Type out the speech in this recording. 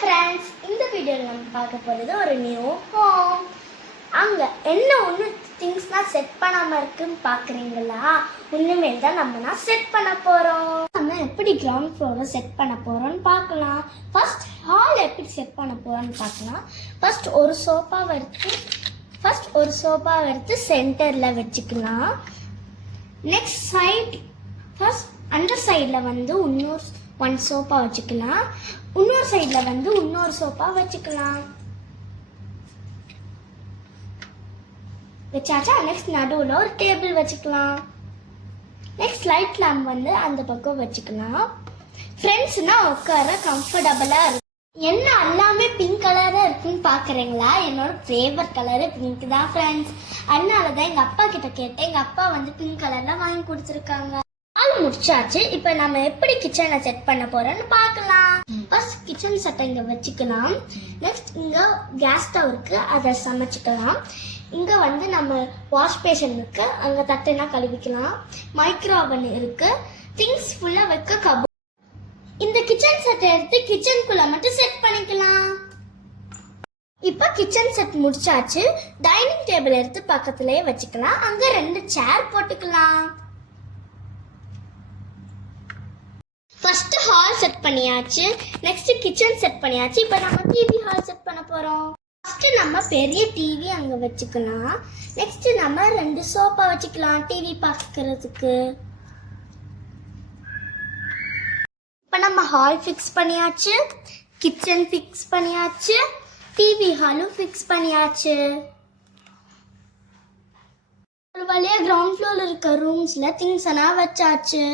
Friends, இந்த வீடியோவில் நம்ம பார்க்க போகிறது ஒரு நியூ ஹோம். அங்கே என்ன ஒன்று திங்ஸ்லாம் செட் பண்ணாமல் இருக்குன்னு பார்க்குறீங்களா? இனிமேல் தான் நம்ம செட் பண்ண போகிறோம். நம்ம எப்படி கிரவுண்ட் ஃப்ளோரில் செட் பண்ண போகிறோம்னு பார்க்கலாம். ஃபர்ஸ்ட் ஹால் எப்படி செட் பண்ண போகிறோம்னு பார்க்கலாம். ஃபர்ஸ்ட் ஒரு சோஃபாவை எடுத்து சென்டரில் வச்சுக்கலாம். நெக்ஸ்ட் சைட் அந்த சைடில் வந்து ஒன் சோஃபா வச்சுக்கலாம். இன்னொரு சைடில் வந்து இன்னொரு சோஃபா வச்சுக்கலாம். வச்சாச்சா? நெக்ஸ்ட் நடுவில் ஒரு டேபிள் வச்சுக்கலாம். நெக்ஸ்ட் லைட் லேம்ப் வந்து அந்த பக்கம் வச்சுக்கலாம். ஃப்ரெண்ட்ஸ்னா உட்கார கம்ஃபர்டபுளாக இருக்கும். என்ன எல்லாமே பிங்க் கலராக இருக்குன்னு பார்க்குறீங்களா? என்னோட ஃபேவரட் கலரு பிங்க் தான் ஃப்ரெண்ட்ஸ். அதனால தான் எங்கள் அப்பா கிட்ட கேட்டேன். எங்கள் அப்பா வந்து பிங்க் கலரில் வாங்கி கொடுத்துருக்காங்க. ஆள் முடிச்சாச்சு. இப்போ நம்ம எப்படி கிச்சனை செட் பண்ண போறோம்னு பார்க்கலாம். ஃபர்ஸ்ட் கிச்சன் செட்டை இங்கே வச்சுக்கலாம். நெக்ஸ்ட் இங்கே கேஸ் ஸ்டவ் இருக்கு, அதை சமைச்சிக்கலாம். இங்கே வந்து நம்ம வாஷ் பேஷன் இருக்கு, அங்கே தட்டைனா கழுவிக்கலாம். மைக்ரோ ஓவன் இருக்கு, திங்ஸ் ஃபுல்லாக வைக்க கபோர்ட். இந்த கிச்சன் செட்டை எடுத்து கிச்சனுக்குள்ள மட்டும் செட் பண்ணிக்கலாம். இப்போ கிச்சன் செட் முடிச்சாச்சு. டைனிங் டேபிள் எடுத்து பக்கத்துலேயே வச்சுக்கலாம். அங்கே 2 சேர் போட்டுக்கலாம். ஃபர்ஸ்ட் ஹால் செட் பண்ணியாச்சு. நெக்ஸ்ட் கிச்சன் செட் பண்ணியாச்சு. இப்போ நம்ம டிவி ஹால் செட் பண்ண போறோம். ஃபர்ஸ்ட் நம்ம பெரிய டிவி அங்க வச்சுக்கலாம். நெக்ஸ்ட் நம்ம 2 சோஃபா வச்சுக்கலாம் டிவி பார்க்கறதுக்கு. இப்போ நம்ம ஹால் ஃபிக்ஸ் பண்ணியாச்சு, கிச்சன் ஃபிக்ஸ் பண்ணியாச்சு, டிவி ஹாலும் ஃபிக்ஸ் பண்ணியாச்சு. ஒரு வழியா கிரவுண்ட் ஃப்ளோர்ல இருக்க ரூம்ஸ்ல திங்ஸ் எல்லாம் வச்சாச்சு.